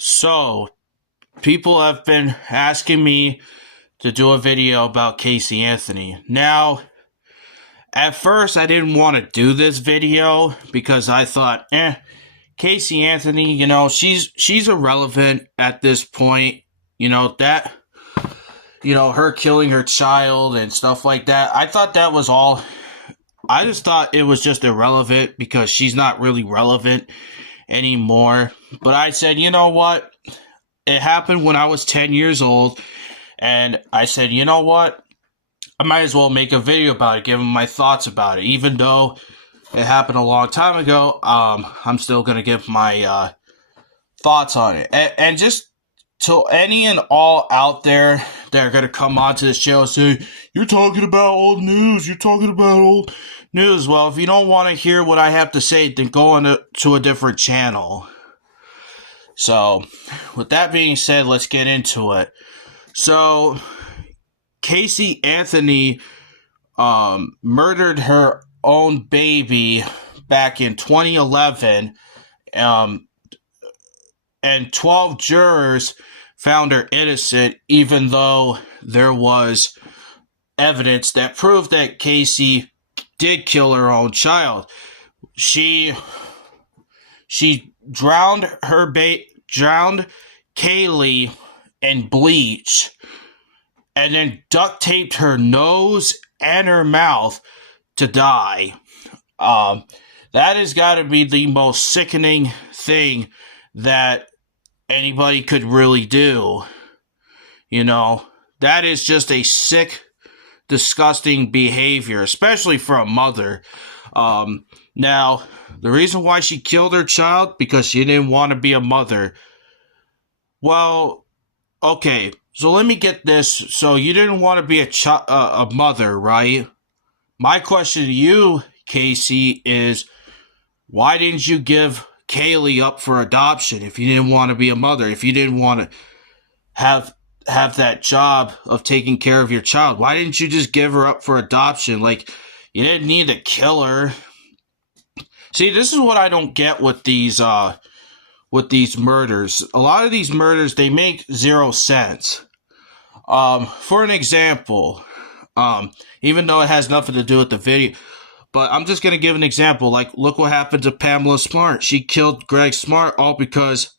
So, people have been asking me to do a video about Casey Anthony. Now, at first I didn't want to do this video because I thought, Casey Anthony, she's irrelevant at this point. Her killing her child and stuff like that. I thought that was all. I just thought it was just irrelevant because she's not really relevant anymore. But I said, you know what? It happened when I was 10 years old. And I said, you know what? I might as well make a video about it, give them my thoughts about it. Even though it happened a long time ago, I'm still going to give my thoughts on it. And just to any and all out there that are going to come onto the show and say, you're talking about old news, you're talking about old news. Well, if you don't want to hear what I have to say, then go on to a different channel. So, with that being said, let's get into it. So, Casey Anthony murdered her own baby back in 2011, and 12 jurors found her innocent, even though there was evidence that proved that Casey did kill her own child. She drowned Kaylee in bleach, and then duct taped her nose and her mouth to die. That has got to be the most sickening thing that anybody could really do. That is just a sick, disgusting behavior, especially for a mother. Now, the reason why she killed her child, because she didn't want to be a mother. Well, okay, so let me get this. So you didn't want to be a mother, right? My question to you, Casey, is why didn't you give Kaylee up for adoption if you didn't want to be a mother, if you didn't want to have that job of taking care of your child? Why didn't you just give her up for adoption? Like, you didn't need to kill her. See, this is what I don't get with these murders. A lot of these murders, they make zero sense. For an example, even though it has nothing to do with the video, but I'm just going to give an example. Like, look what happened to Pamela Smart. She killed Greg Smart all because,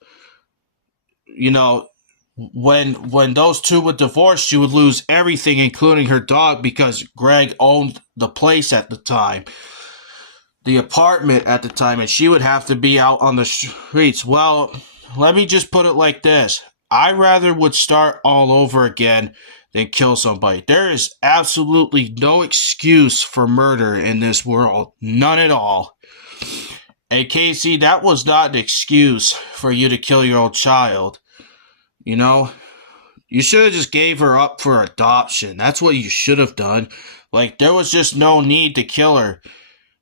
when those two would divorce, she would lose everything, including her dog, because Greg owned the place at the time, the apartment at the time, and she would have to be out on the streets. Well, let me just put it like this. I rather would start all over again than kill somebody. There is absolutely no excuse for murder in this world. None at all. And Casey, that was not an excuse for you to kill your own child. You should have just gave her up for adoption. That's what you should have done. Like, there was just no need to kill her.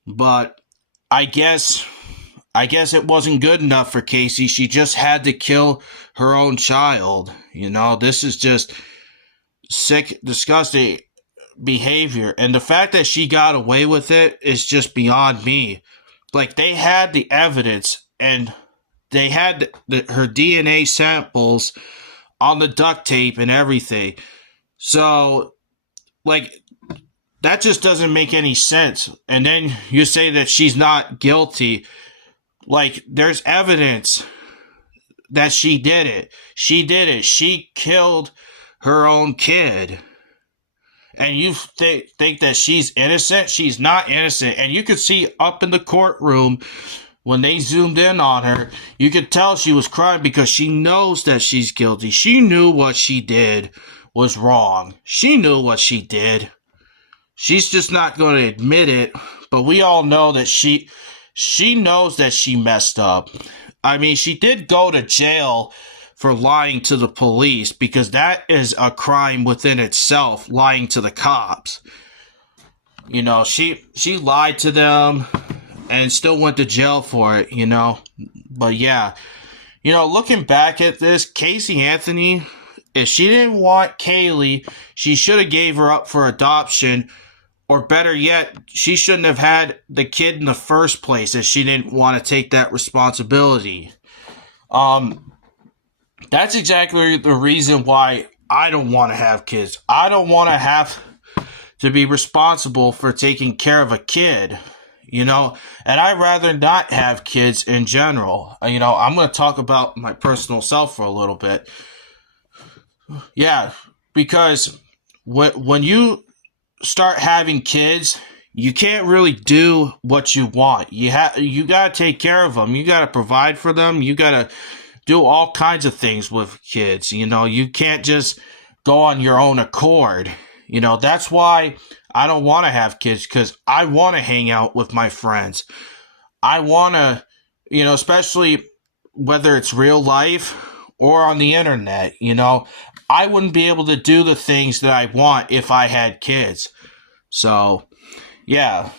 But I guess it wasn't good enough for Casey. She just had to kill her own child. This is just sick, disgusting behavior. And the fact that she got away with it is just beyond me. Like, they had the evidence, and they had her DNA samples on the duct tape and everything. So, like, that just doesn't make any sense. And then you say that she's not guilty. Like, there's evidence that she did it. She did it. She killed her own kid. And you think that she's innocent? She's not innocent. And you could see up in the courtroom, when they zoomed in on her, you could tell she was crying because she knows that she's guilty. She knew what she did was wrong. She knew what she did. She's just not going to admit it, but we all know that she knows that she messed up. I mean, she did go to jail for lying to the police, because that is a crime within itself, lying to the cops. She lied to them and still went to jail for it, But yeah, looking back at this, Casey Anthony, if she didn't want Kaylee, she should have gave her up for adoption. Or better yet, she shouldn't have had the kid in the first place if she didn't want to take that responsibility. That's exactly the reason why I don't want to have kids. I don't want to have to be responsible for taking care of a kid, and I'd rather not have kids in general. I'm going to talk about my personal self for a little bit. Yeah, because when you start having kids, you can't really do what you want. You got to take care of them. You got to provide for them. You got to do all kinds of things with kids. You can't just go on your own accord. That's why I don't want to have kids, because I want to hang out with my friends. I want to, especially whether it's real life or on the internet, I wouldn't be able to do the things that I want if I had kids. So, yeah.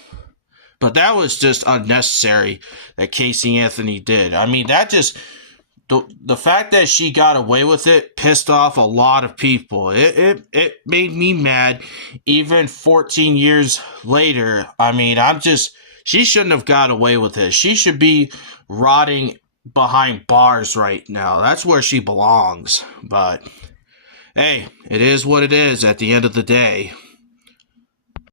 But that was just unnecessary that Casey Anthony did. I mean, that just... The fact that she got away with it pissed off a lot of people. It made me mad. Even 14 years later, I mean, she shouldn't have got away with it. She should be rotting behind bars right now. That's where she belongs. But, hey, it is what it is at the end of the day.